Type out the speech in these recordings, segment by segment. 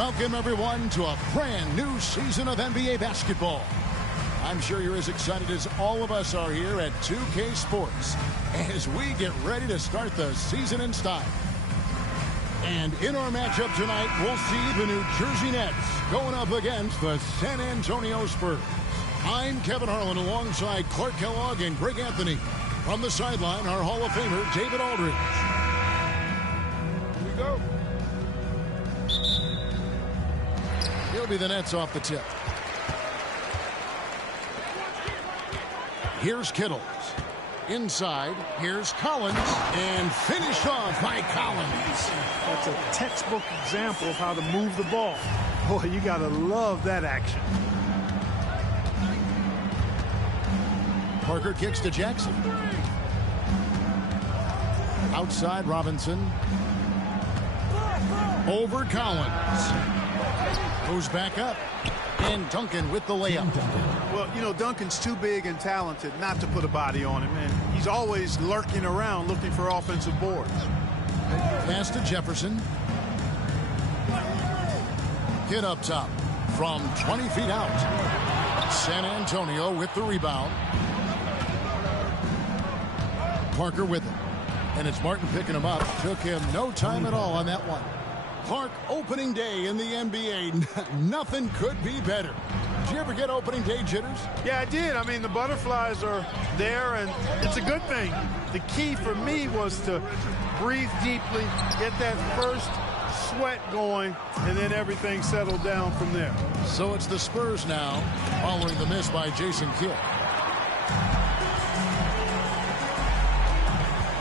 Welcome, everyone, to a brand new season of NBA basketball. I'm sure you're as excited as all of us are here at 2K Sports as we get ready to start the season in style. And in our matchup tonight, we'll see the New Jersey Nets going up against the San Antonio Spurs. I'm Kevin Harlan alongside Clark Kellogg and Greg Anthony. From the sideline, our Hall of Famer, David Aldridge. Here we go. It'll be the Nets off the tip. Here's Kittles. Inside, here's Collins. And finished off by Collins. That's a textbook example of how to move the ball. Boy, you got to love that action. Parker kicks to Jackson. Outside Robinson. Over Collins. Goes back up. And Duncan with the layup. Well, you know, Duncan's too big and talented not to put a body on him. And he's always lurking around looking for offensive boards. Pass to Jefferson. Hit up top from 20 feet out. San Antonio with the rebound. Parker with it. And it's Martin picking him up. Took him no time at all on that one. Clark, opening day in the NBA. Nothing could be better. Did you ever get opening day jitters? Yeah, I did. I mean, the butterflies are there, and it's a good thing. The key for me was to breathe deeply, get that first sweat going, and then everything settled down from there. So it's the Spurs now, following the miss by Jason Kidd.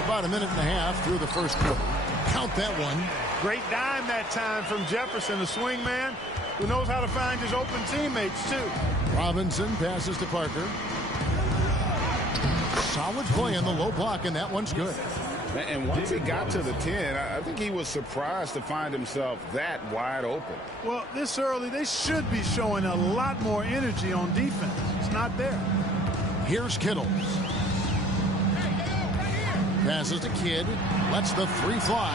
About a minute and a half through the first quarter. Count that one. Great dime that time from Jefferson, the swing man who knows how to find his open teammates, too. Robinson passes to Parker. Solid play in the low block, and that one's good. And once he got to the 10, I think he was surprised to find himself that wide open. Well, this early, they should be showing a lot more energy on defense. It's not there. Here's Kittles. Passes to Kidd. Lets the three fly.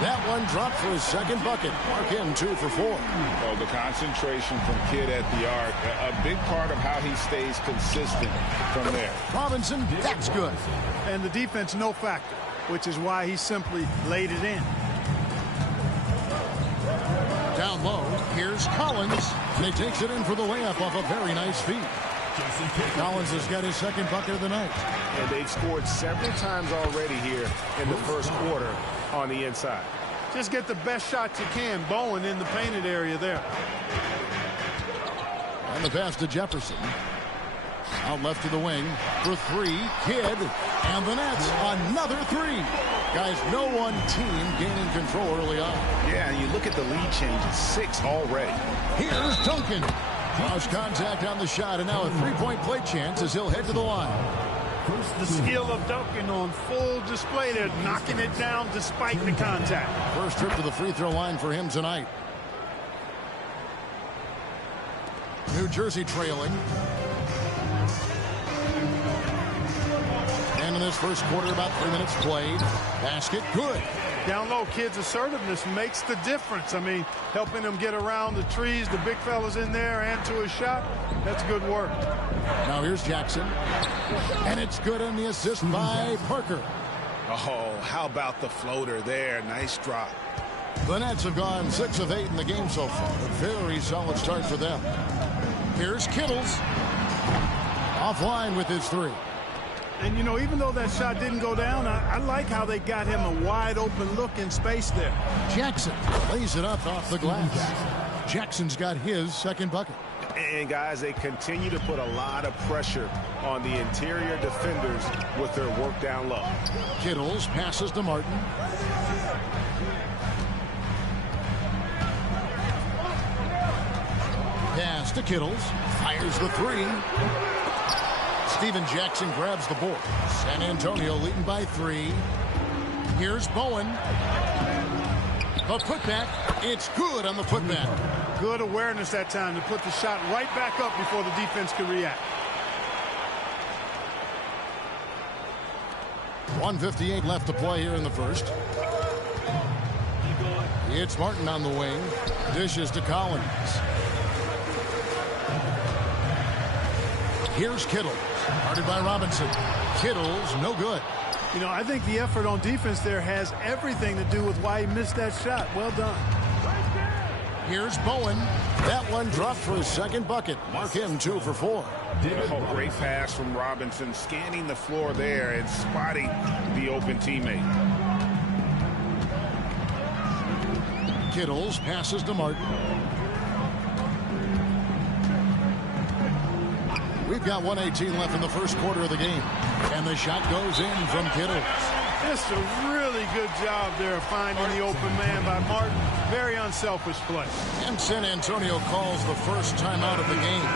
That one dropped for his second bucket. Mark him 2 for 4. Well, the concentration from Kidd at the arc, a big part of how he stays consistent from there. Robinson, that's good. And the defense, no factor, which is why he simply laid it in. Down low, here's Collins. And he takes it in for the layup off a very nice feed. Collins has got his second bucket of the night. And they've scored several times already here in the first quarter on the inside. Just get the best shot you can. Bowen in the painted area there. And the pass to Jefferson. Out left to the wing for 3. Kidd. And the Nets, another 3. Guys, no one team gaining control early on. Yeah, you look at the lead changes. 6 already. Here's Duncan. Cross contact on the shot, and now a three-point play chance as he'll head to the line. The skill of Duncan on full display there, knocking it down despite the contact. First trip to the free throw line for him tonight. New Jersey trailing. And in this first quarter, about 3 minutes played. Basket, good. Down low, Kidd's assertiveness makes the difference. I mean, helping him get around the trees, the big fellas in there, and to his shot. That's good work. Now here's Jackson. And it's good on the assist by Parker. Oh, how about the floater there? Nice drop. The Nets have gone 6 of 8 in the game so far. A very solid start for them. Here's Kittles. Offline with his 3. And, you know, even though that shot didn't go down, I like how they got him a wide-open look in space there. Jackson lays it up off the glass. Jackson's got his second bucket. And, guys, they continue to put a lot of pressure on the interior defenders with their work down low. Kittles passes to Martin. Pass to Kittles. Fires the 3. Steven Jackson grabs the board. San Antonio leading by 3. Here's Bowen. The putback. It's good on the putback. Good awareness that time to put the shot right back up before the defense could react. 1:58 left to play here in the first. It's Martin on the wing. Dishes to Collins. Here's Kittle. Guarded by Robinson. Kittle's no good. You know, I think the effort on defense there has everything to do with why he missed that shot. Well done. Here's Bowen. That one dropped for his second bucket. Mark him 2 for 4. Oh, great pass from Robinson, scanning the floor there and spotting the open teammate. Kittles passes to Martin. We've got 1:18 left in the first quarter of the game. And the shot goes in from Kittles. Just a really good job there of finding the open man by Martin. Very unselfish play. And San Antonio calls the first timeout of the game.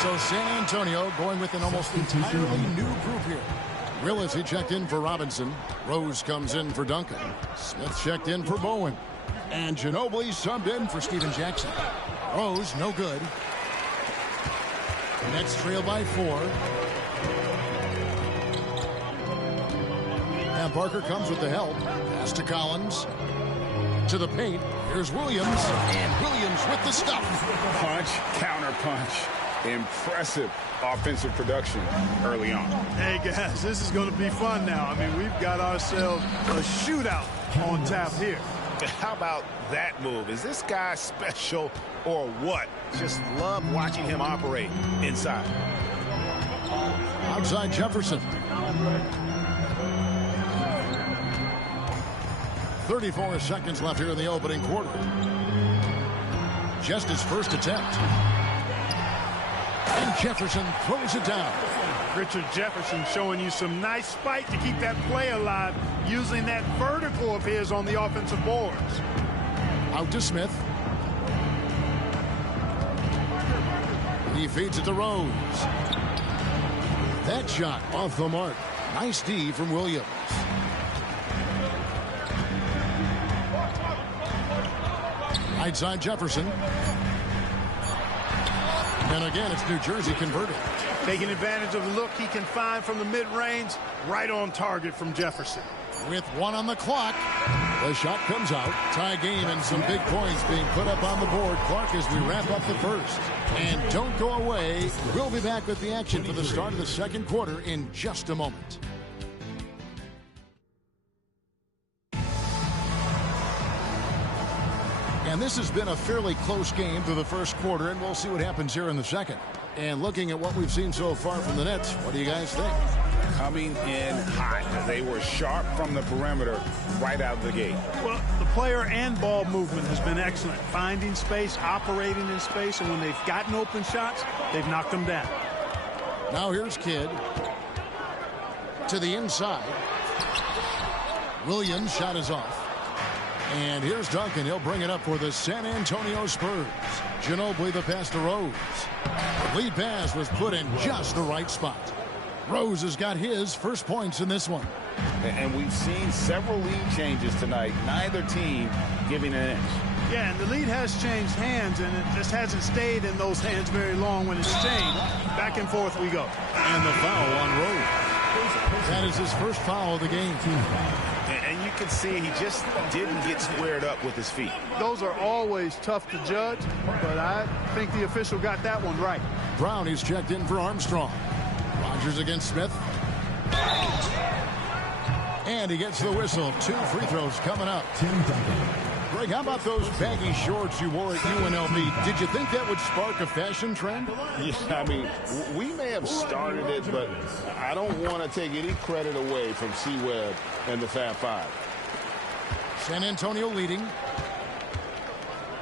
So San Antonio going with an almost entirely new group here. Willis, he checked in for Robinson. Rose comes in for Duncan. Smith checked in for Bowen. And Ginobili subbed in for Steven Jackson. Rose, no good. Nets trail by 4. And Parker comes with the help. Pass to Collins. To the paint. Here's Williams. And Williams with the stuff. Punch, counter punch. Impressive offensive production early on. Hey, guys, this is going to be fun now. I mean, we've got ourselves a shootout on tap here. How about that move? Is this guy special or what? Just love watching him operate inside. Outside Jefferson. 34 seconds left here in the opening quarter. Just his first attempt. And Jefferson throws it down. Richard Jefferson showing you some nice spite to keep that play alive, using that vertical of his on the offensive boards. Out to Smith. He feeds it to Rose. That shot off the mark. Nice D from Williams. Right side Jefferson. And again, it's New Jersey converted. Taking advantage of the look he can find from the mid-range. Right on target from Jefferson. With 1 on the clock, the shot comes out. Tie game and some big points being put up on the board. Clark as we wrap up the first. And don't go away. We'll be back with the action for the start of the second quarter in just a moment. And this has been a fairly close game through the first quarter, and we'll see what happens here in the second. And looking at what we've seen so far from the Nets, what do you guys think? Coming in hot. They were sharp from the perimeter right out of the gate. Well, the player and ball movement has been excellent. Finding space, operating in space, and when they've gotten open shots, they've knocked them down. Now here's Kidd. To the inside. Williams' shot is off. And here's Duncan. He'll bring it up for the San Antonio Spurs. Ginobili the pass to Rose. The lead pass was put in just the right spot. Rose has got his first points in this one. And we've seen several lead changes tonight. Neither team giving an inch. Yeah, and the lead has changed hands, and it just hasn't stayed in those hands very long when it's changed. Back and forth we go. And the foul on Rose. That is his first foul of the game. And you can see he just didn't get squared up with his feet. Those are always tough to judge, but I think the official got that one right. Brown, he's checked in for Armstrong. Rogers against Smith. And he gets the whistle. 2 free throws coming up. Greg, how about those baggy shorts you wore at UNLV? Did you think that would spark a fashion trend? Yeah, I mean, we may have started it, but I don't want to take any credit away from C-Webb and the Fab Five. San Antonio leading.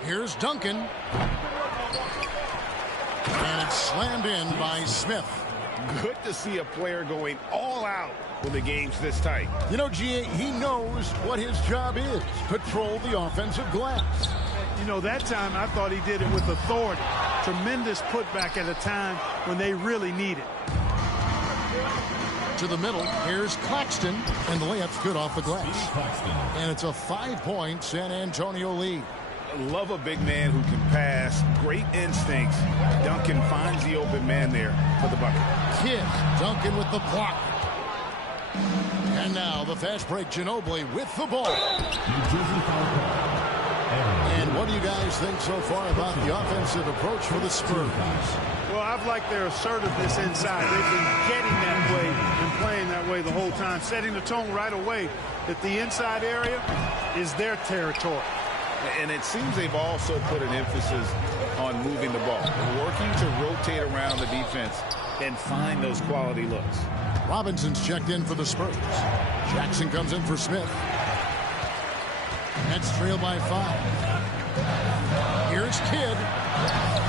Here's Duncan. And it's slammed in by Smith. Good to see a player going all out when the game's this tight. You know, G.A., he knows what his job is. Patrol the offensive glass. You know, that time I thought he did it with authority. Tremendous putback at a time when they really need it. To the middle, here's Claxton, and the layup's good off the glass. And it's a 5-point San Antonio lead. Love a big man who can pass. Great instincts. Duncan finds the open man there for the bucket. Kidd, Duncan with the block. And now the fast break, Ginobili with the ball. What do you guys think so far about the offensive approach for the Spurs? Well, I've liked their assertiveness inside. They've been getting that way and playing that way the whole time, setting the tone right away that the inside area is their territory. And it seems they've also put an emphasis on moving the ball, working to rotate around the defense and find those quality looks. Robinson's checked in for the Spurs. Jackson comes in for Smith. Nets trail by 5. Here's Kidd.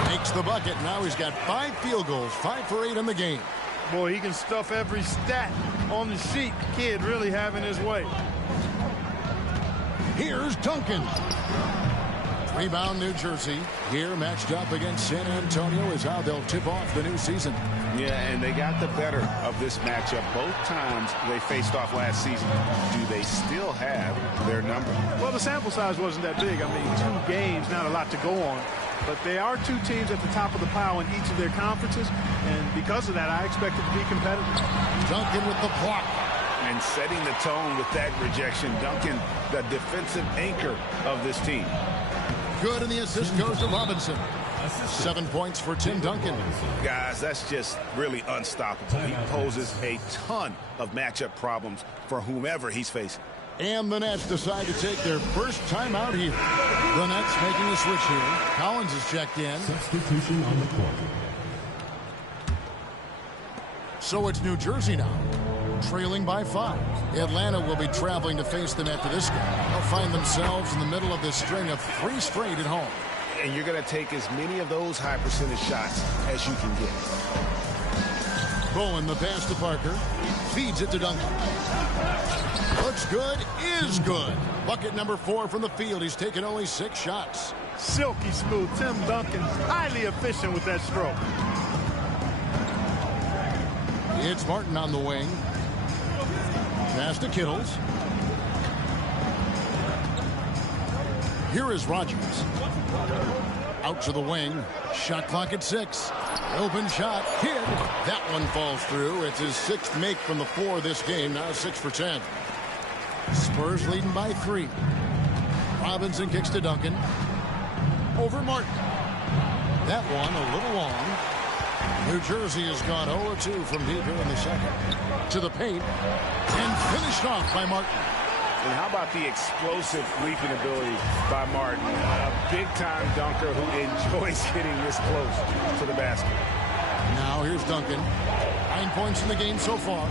Makes the bucket. Now he's got 5 field goals, 5 for 8 in the game. Boy, he can stuff every stat on the sheet. Kidd really having his way. Here's Duncan. Rebound New Jersey. Here matched up against San Antonio is how they'll tip off the new season. Yeah, and they got the better of this matchup both times they faced off last season. Do they still have their number? Well, the sample size wasn't that big. I mean, 2 games, not a lot to go on. But they are 2 teams at the top of the pile in each of their conferences. And because of that, I expect it to be competitive. Duncan with the block. And setting the tone with that rejection. Duncan, the defensive anchor of this team. Good, and the assist goes to Robinson. 7 points for Tim Duncan. Guys, that's just really unstoppable. He poses a ton of matchup problems for whomever he's facing. And the Nets decide to take their first time out here. The Nets making a switch here. Collins is checked in. Substitution on the court. So it's New Jersey now, trailing by 5. Atlanta will be traveling to face them after this game. They'll find themselves in the middle of this string of 3 straight at home. And you're going to take as many of those high percentage shots as you can get. Bowen, the pass to Parker. Feeds it to Duncan. Looks good, is good. Bucket number 4 from the field. He's taken only 6 shots. Silky smooth. Tim Duncan, highly efficient with that stroke. It's Martin on the wing. Pass to Kittles. Here is Rogers. Out to the wing. Shot clock at 6. Open shot. Kidd. That one falls through. It's his 6th make from the floor this game. Now 6 for 10. Spurs leading by 3. Robinson kicks to Duncan. Over Martin. That one a little long. New Jersey has gone 0-2 from deep here in the second. To the paint. And finished off by Martin. And how about the explosive leaping ability by Martin? A big-time dunker who enjoys getting this close to the basket. Now here's Duncan. 9 points in the game so far.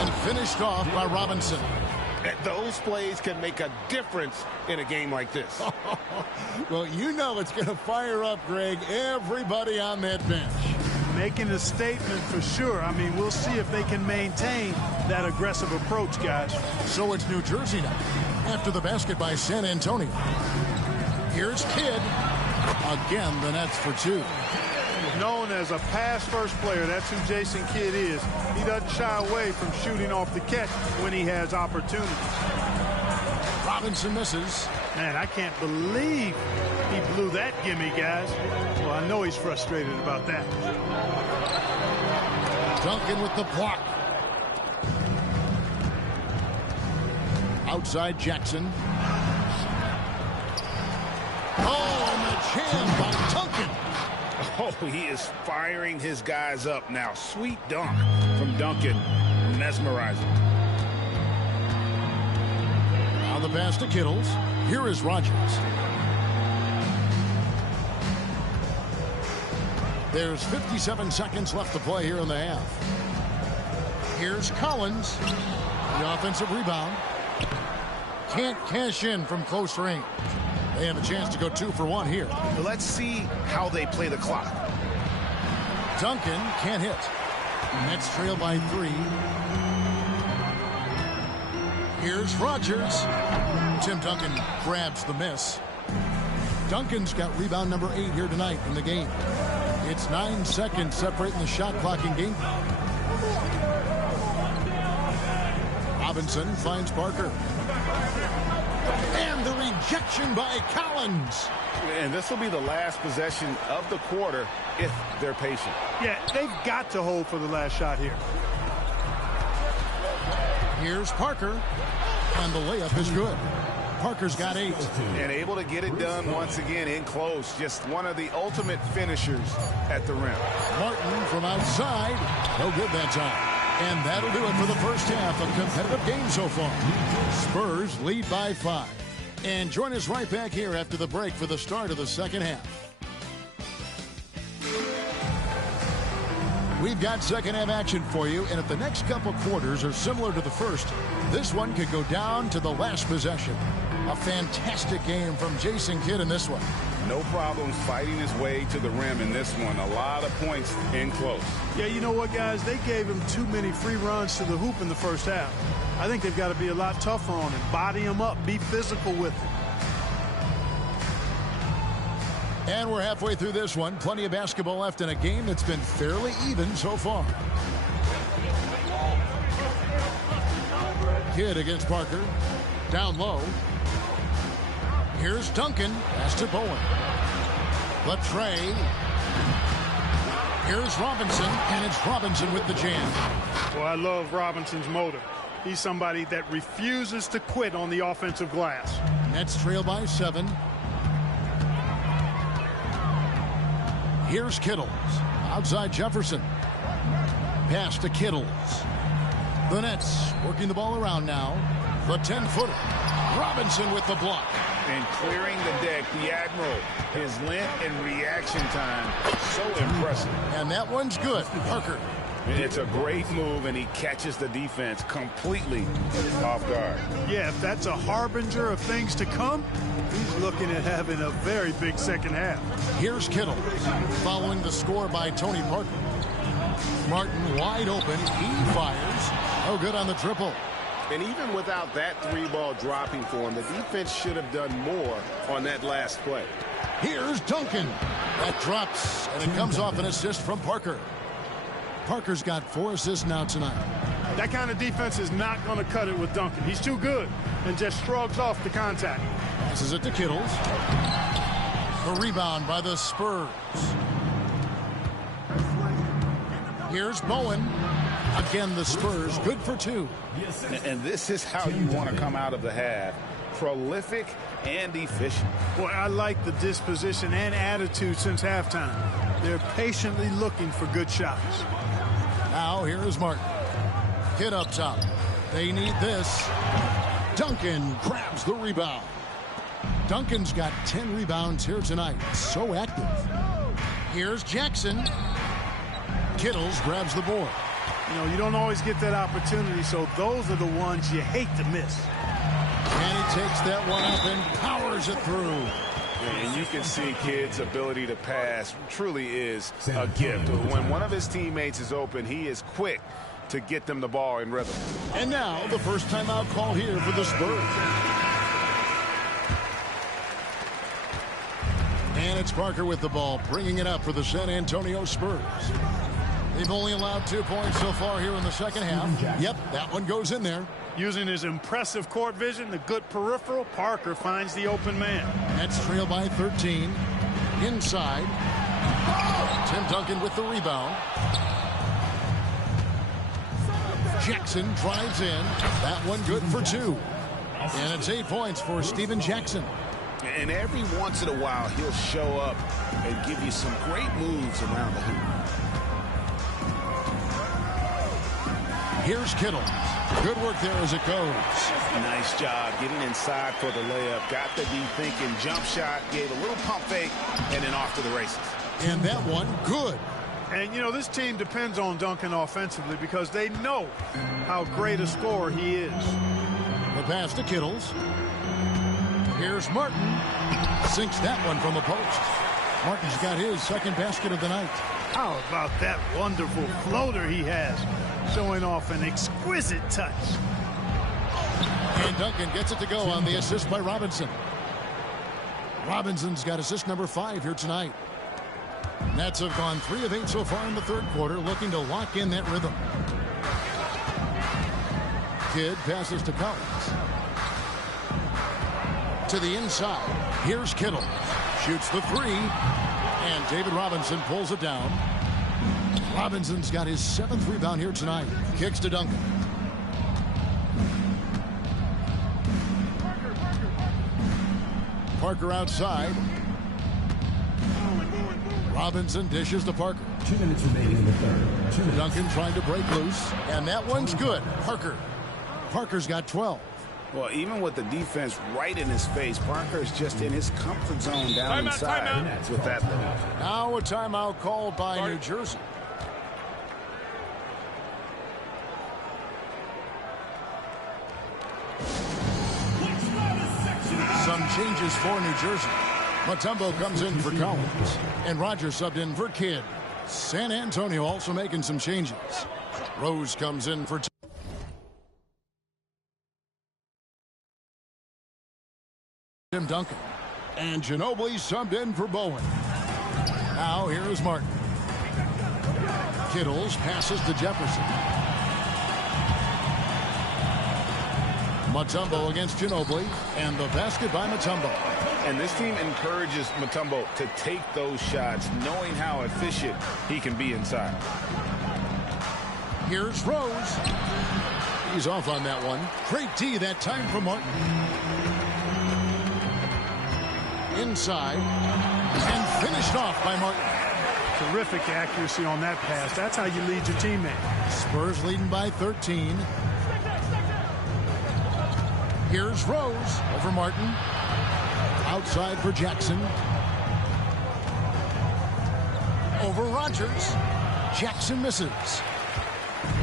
And finished off by Robinson. Those plays can make a difference in a game like this. Well, you know it's going to fire up, Greg, everybody on that bench. Making a statement for sure. I mean, we'll see if they can maintain that aggressive approach, guys. So it's New Jersey now, after the basket by San Antonio. Here's Kidd. Again, the Nets for 2. Known as a pass-first player, that's who Jason Kidd is. He doesn't shy away from shooting off the catch when he has opportunity. Robinson misses. Man, I can't believe he blew that gimme, guys. Well, I know he's frustrated about that. Duncan with the block. Outside Jackson. Oh, and the jam by Duncan. Oh, he is firing his guys up now. Sweet dunk from Duncan. Mesmerizing. Now the pass to Kittles. Here is Rogers. There's 57 seconds left to play here in the half. Here's Collins. The offensive rebound. Can't cash in from close range. They have a chance to go 2 for 1 here. Let's see how they play the clock. Duncan can't hit. Nets trail by 3. Here's Rogers. Tim Duncan grabs the miss. Duncan's got rebound number 8 here tonight in the game. It's 9 seconds separating the shot clock in game. Robinson finds Parker. And the rejection by Collins. And this will be the last possession of the quarter if they're patient. Yeah, they've got to hold for the last shot here. Here's Parker. And the layup is good. Parker's got 8. And able to get it done once again in close. Just one of the ultimate finishers at the rim. Martin from outside. No good that time. And that'll do it for the first half of competitive game so far. Spurs lead by 5. And join us right back here after the break for the start of the second half. We've got second half action for you, and if the next couple quarters are similar to the first, this one could go down to the last possession. A fantastic game from Jason Kidd in this one. No problems fighting his way to the rim in this one. A lot of points in close. Yeah, you know what, guys? They gave him too many free runs to the hoop in the first half. I think they've got to be a lot tougher on him. Body him up. Be physical with him. And we're halfway through this one. Plenty of basketball left in a game that's been fairly even so far. Kidd against Parker. Down low. Here's Duncan. Pass to Bowen. Latrey. Here's Robinson, and it's Robinson with the jam. Well, I love Robinson's motor. He's somebody that refuses to quit on the offensive glass. Nets trail by 7. Here's Kittles. Outside Jefferson. Pass to Kittles. The Nets working the ball around now. The 10-footer. Robinson with the block. And clearing the deck, the Admiral. His length and reaction time, so impressive. And that one's good. Parker. It's a great move, and he catches the defense completely off guard. Yeah, if that's a harbinger of things to come, he's looking at having a very big second half. Here's Kittles, following the score by Tony Parker. Martin wide open. He fires. No good on the triple. And even without that 3-ball dropping for him, the defense should have done more on that last play. Here's Duncan. That drops, and it comes off an assist from Parker. Parker's got 4 assists now tonight. That kind of defense is not going to cut it with Duncan. He's too good and just shrugs off the contact. Passes it to Kittles. The rebound by the Spurs. Here's Bowen. Again, the Spurs good for 2. And this is how you want to come out of the half. Prolific and efficient. Boy, I like the disposition and attitude since halftime. They're patiently looking for good shots. Now here is Martin. Kidd up top. They need this. Duncan grabs the rebound. Duncan's got 10 rebounds here tonight. So active. Here's Jackson. Kittles grabs the board. You know, you don't always get that opportunity, so those are the ones you hate to miss. And he takes that one up and powers it through. And you can see Kidd's ability to pass truly is a gift. When one of his teammates is open, he is quick to get them the ball in rhythm. And now the first timeout call here for the Spurs. And it's Parker with the ball, bringing it up for the San Antonio Spurs. They've only allowed 2 points so far here in the second half. Yep, that one goes in there. Using his impressive court vision, the good peripheral, Parker finds the open man. Nets trail by 13. Inside. Tim Duncan with the rebound. Jackson drives in. That one good for 2. And it's 8 points for Stephen Jackson. And every once in a while, he'll show up and give you some great moves around the hoop. Here's Kittles. Good work there as it goes. Nice job getting inside for the layup. Got the D thinking jump shot, gave a little pump fake, and then off to the races. And that one good. And, you know, this team depends on Duncan offensively because they know how great a scorer he is. The pass to Kittles. Here's Martin. Sinks that one from the post. Martin's got his second basket of the night. How about that wonderful floater he has? Showing off an exquisite touch. And Duncan gets it to go on the assist by Robinson. Robinson's got assist number 5 here tonight. Nets have gone 3 of 8 so far in the third quarter, looking to lock in that rhythm. Kidd passes to Collins. To the inside. Here's Kittle. Shoots the 3. And David Robinson pulls it down. Robinson's got his 7th rebound here tonight. Kicks to Duncan. Parker outside. Robinson dishes to Parker. 2 minutes remaining in the third. Duncan trying to break loose, and that one's good. Parker's got 12. Well, even with the defense right in his face, Parker's just in his comfort zone down inside with that look. Now a timeout called by New Jersey. Some changes for New Jersey. Mutombo comes in for Collins, and Rogers subbed in for Kidd. San Antonio also making some changes. Rose comes in for Tim Duncan, and Ginobili subbed in for Bowen. Now here's Martin. Kittles passes to Jefferson. Mutombo against Ginobili, and the basket by Mutombo. And this team encourages Mutombo to take those shots, knowing how efficient he can be inside. Here's Rose. He's off on that one. Great D that time for Martin. Inside, and finished off by Martin. Terrific accuracy on that pass. That's how you lead your teammate. Spurs leading by 13. Here's Rose over Martin. Outside for Jackson. Over Rogers. Jackson misses.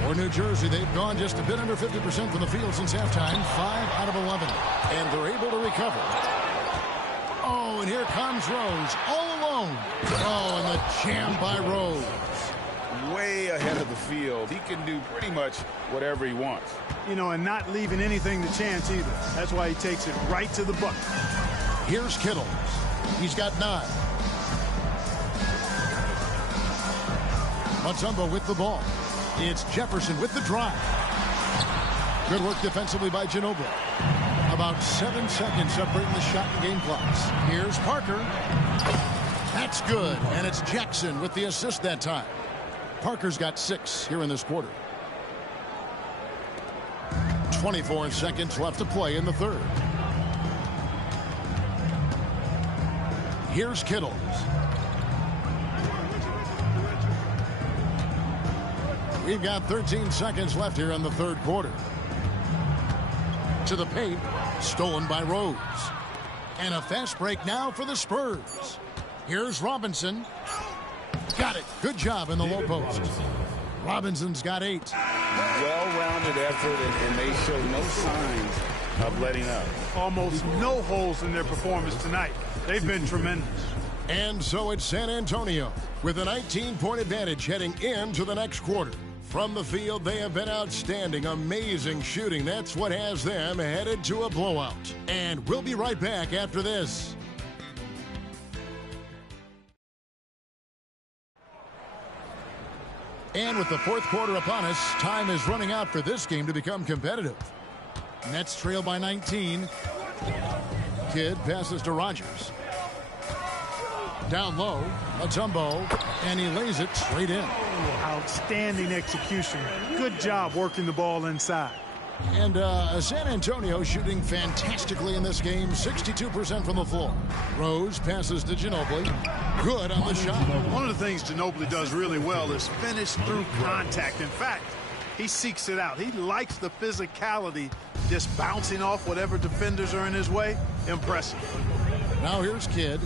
For New Jersey, they've gone just a bit under 50% from the field since halftime. 5 out of 11. And they're able to recover. Oh, and here comes Rose all alone. Oh, and the jam by Rose. Way ahead of the field. He can do pretty much whatever he wants. You know, and not leaving anything to chance either. That's why he takes it right to the bucket. Here's Kittles. He's got 9. Mutombo with the ball. It's Jefferson with the drive. Good work defensively by Ginobili. About 7 seconds separating the shot and game clocks. Here's Parker. That's good. And it's Jackson with the assist that time. Parker's got 6 here in this quarter. 24 seconds left to play in the third. Here's Kittles. We've got 13 seconds left here in the third quarter. To the paint, stolen by Rose. And a fast break now for the Spurs. Here's Robinson. Got it. Good job in the low post. Robinson's got 8. Well-rounded effort, and they show no signs of letting up. Almost no holes in their performance tonight. They've been tremendous. And so it's San Antonio with a 19-point advantage heading into the next quarter. From the field, they have been outstanding, amazing shooting. That's what has them headed to a blowout. And we'll be right back after this. And with the fourth quarter upon us, time is running out for this game to become competitive. Nets trail by 19. Kidd passes to Rogers. Down low, Mutombo, and he lays it straight in. Outstanding execution. Good job working the ball inside. And San Antonio shooting fantastically in this game, 62% from the floor. Rose passes to Ginobili. Good on the shot. One of the things Ginobili does really well is finish through contact. In fact, he seeks it out. He likes the physicality, just bouncing off whatever defenders are in his way. Impressive. Now here's Kidd.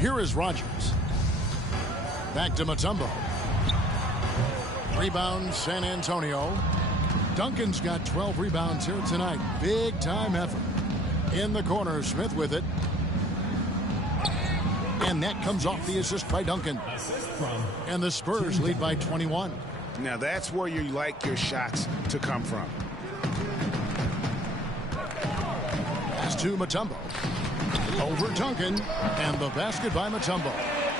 Here is Rogers. Back to Mutombo. Rebound, San Antonio. Duncan's got 12 rebounds here tonight. Big time effort. In the corner, Smith with it. And that comes off the assist by Duncan. And the Spurs lead by 21. Now that's where you like your shots to come from. Pass to Mutombo. Over Duncan, and the basket by Mutombo.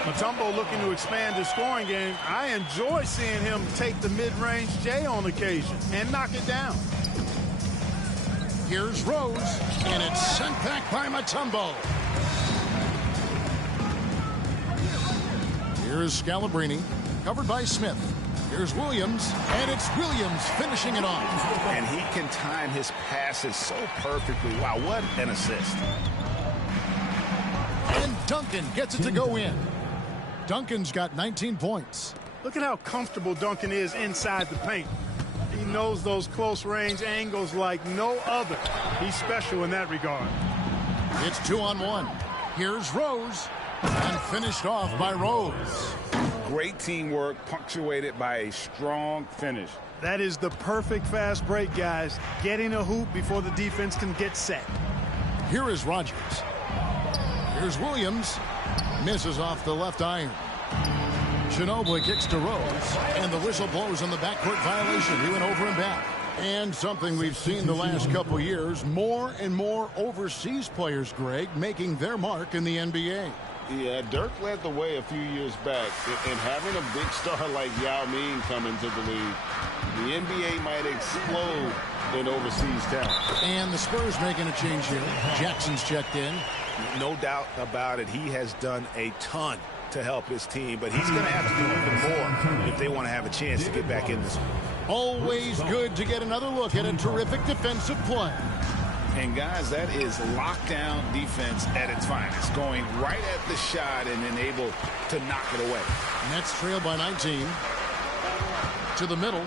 Mutombo looking to expand his scoring game. I enjoy seeing him take the mid-range J on occasion and knock it down. Here's Rose, and it's sent back by Mutombo. Here's Scalabrine, covered by Smith. Here's Williams, and it's Williams finishing it off. And he can time his passes so perfectly. Wow, what an assist. And Duncan gets it to go in. Duncan's got 19 points. Look at how comfortable Duncan is inside the paint. He knows those close range angles like no other. He's special in that regard. It's 2-on-1. Here's Rose, and finished off by Rose. Great teamwork, punctuated by a strong finish. That is the perfect fast break, guys. Getting a hoop before the defense can get set. Here is Rogers. Here's Williams. Misses off the left iron. Ginobili kicks to Rose, and the whistle blows on the backcourt violation. He went over and back. And something we've seen the last couple years, more and more overseas players, Greg, making their mark in the NBA. Yeah, Dirk led the way a few years back, and having a big star like Yao Ming come into the league, the NBA might explode in overseas talent. And the Spurs making a change here. Jackson's checked in. No doubt about it. He has done a ton to help his team, but he's going to have to do even more if they want to have a chance to get back in this one. Always good to get another look at a terrific defensive play. And guys, that is lockdown defense at its finest, going right at the shot and then able to knock it away. Nets trail by 19. To the middle.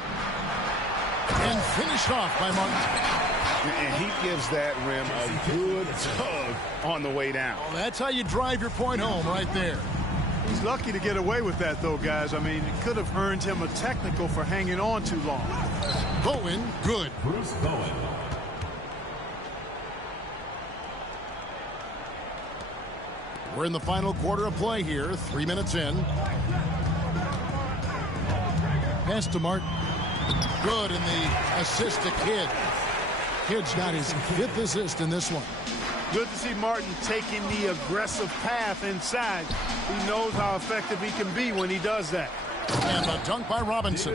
And finished off by Martin. And he gives that rim a good tug on the way down. Well, that's how you drive your point home right there. He's lucky to get away with that, though, guys. I mean, it could have earned him a technical for hanging on too long. Bowen, good. Bruce Bowen. We're in the final quarter of play here. 3 minutes in. Pass to Martin. Good, and the assist to Kidd. Kidd's got his 5th assist in this one. Good to see Martin taking the aggressive path inside. He knows how effective he can be when he does that. And a dunk by Robinson.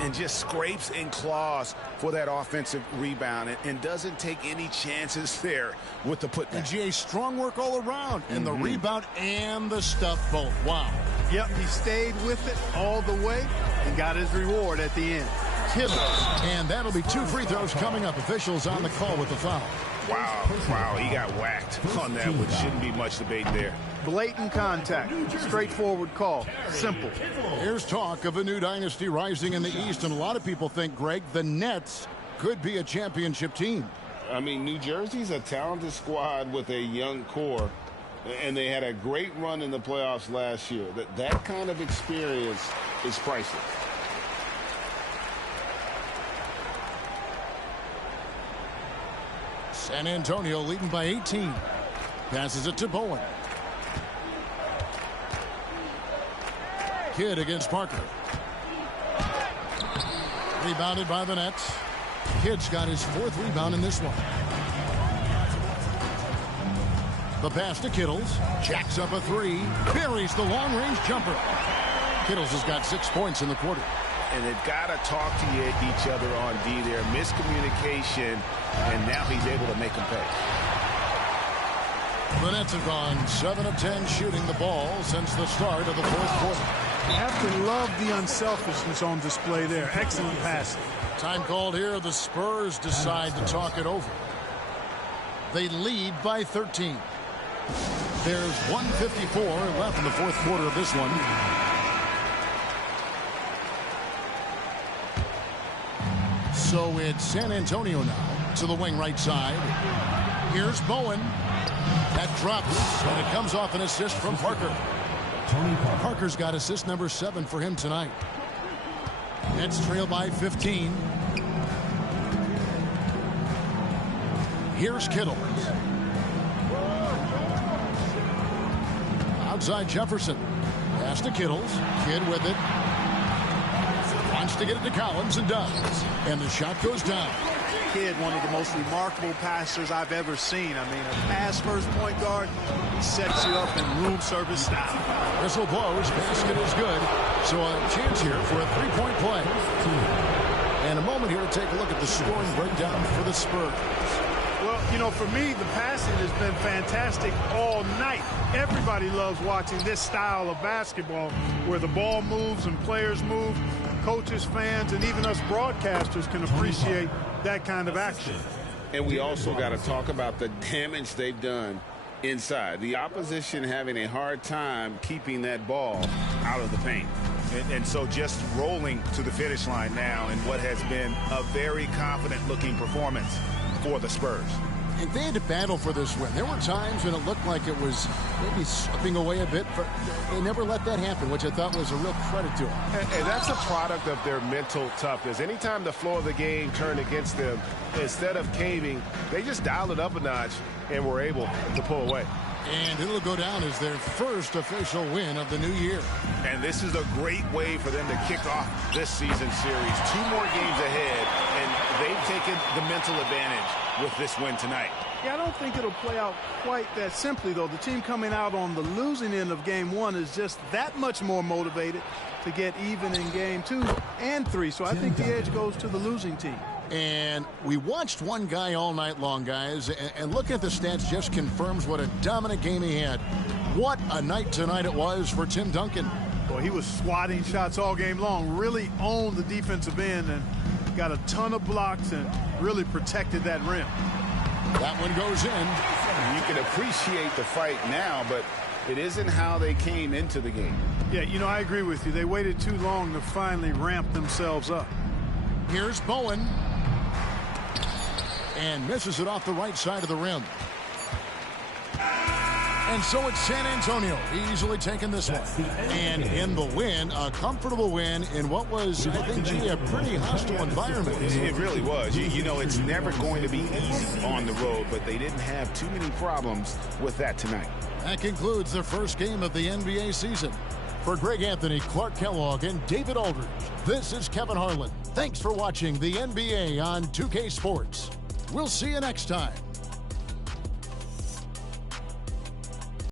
And just scrapes and claws for that offensive rebound and doesn't take any chances there with the putback. And GA, strong work all around. And the rebound and the stuff both. Wow. Yep, he stayed with it all the way and got his reward at the end. Kittle. And that'll be 2 free throws coming up. Officials on the call with the foul. Wow, he got whacked on that, which shouldn't be much debate there. Blatant contact, straightforward call, simple. Here's talk of a new dynasty rising in the East, and a lot of people think, Greg, the Nets could be a championship team. I mean, New Jersey's a talented squad with a young core, and they had a great run in the playoffs last year. That kind of experience is priceless. San Antonio leading by 18. Passes it to Bowen. Kidd against Parker. Rebounded by the Nets. Kidd's got his 4th rebound in this one. The pass to Kittles. Jacks up a 3. Buries the long-range jumper. Kittles has got 6 points in the quarter. And they've got to talk to each other on D there. Miscommunication, and now he's able to make them pay. The Nets have gone 7 of 10 shooting the ball since the start of the 4th quarter. You have to love the unselfishness on display there. Excellent passing. Time called here. The Spurs decide to talk it over. They lead by 13. There's 1:54 left in the 4th quarter of this one. So it's San Antonio now to the wing right side. Here's Bowen. That drops, and it comes off an assist from Parker. Parker's got assist number 7 for him tonight. Nets trail by 15. Here's Kittle. Outside Jefferson. Pass to Kittles. Kidd with it. Wants to get it to Collins and does. And the shot goes down. Kidd, one of the most remarkable passers I've ever seen. I mean, a pass-first point guard, he sets you up in room service style. Whistle blows. Basket is good. So a chance here for a 3-point play. And a moment here to take a look at the scoring breakdown for the Spurs. Well, You know, for me, the passing has been fantastic all night. Everybody loves watching this style of basketball where the ball moves and players move. Coaches, fans, and even us broadcasters can appreciate that kind of action. And we also got to talk about the damage they've done inside. The opposition having a hard time keeping that ball out of the paint. And so just rolling to the finish line now in what has been a very confident-looking performance for the Spurs. And they had to battle for this win. There were times when it looked like it was maybe slipping away a bit. They never let that happen, which I thought was a real credit to them. And that's a product of their mental toughness. Anytime the flow of the game turned against them, instead of caving, they just dialed it up a notch and were able to pull away. And it'll go down as their first official win of the new year. And this is a great way for them to kick off this season series. 2 more games ahead, and they've taken the mental advantage with this win tonight. Yeah, I don't think it'll play out quite that simply, though. The team coming out on the losing end of game 1 is just that much more motivated to get even in game 2 and 3. So I think the edge goes to the losing team. And we watched one guy all night long, guys, and looking at the stats just confirms what a dominant game he had. What a night tonight it was for Tim Duncan. Well, he was swatting shots all game long, really owned the defensive end and got a ton of blocks and really protected that rim. That one goes in. You can appreciate the fight now, but it isn't how they came into the game. Yeah, you know, I agree with you. They waited too long to finally ramp themselves up. Here's Bowen. And misses it off the right side of the rim. And so it's San Antonio easily taking this one. And in the win, a comfortable win in what was, I think, a pretty hostile environment. It really was. You know, it's never going to be easy on the road, but they didn't have too many problems with that tonight. That concludes the first game of the NBA season. For Greg Anthony, Clark Kellogg, and David Aldridge, this is Kevin Harlan. Thanks for watching the NBA on 2K Sports. We'll see you next time.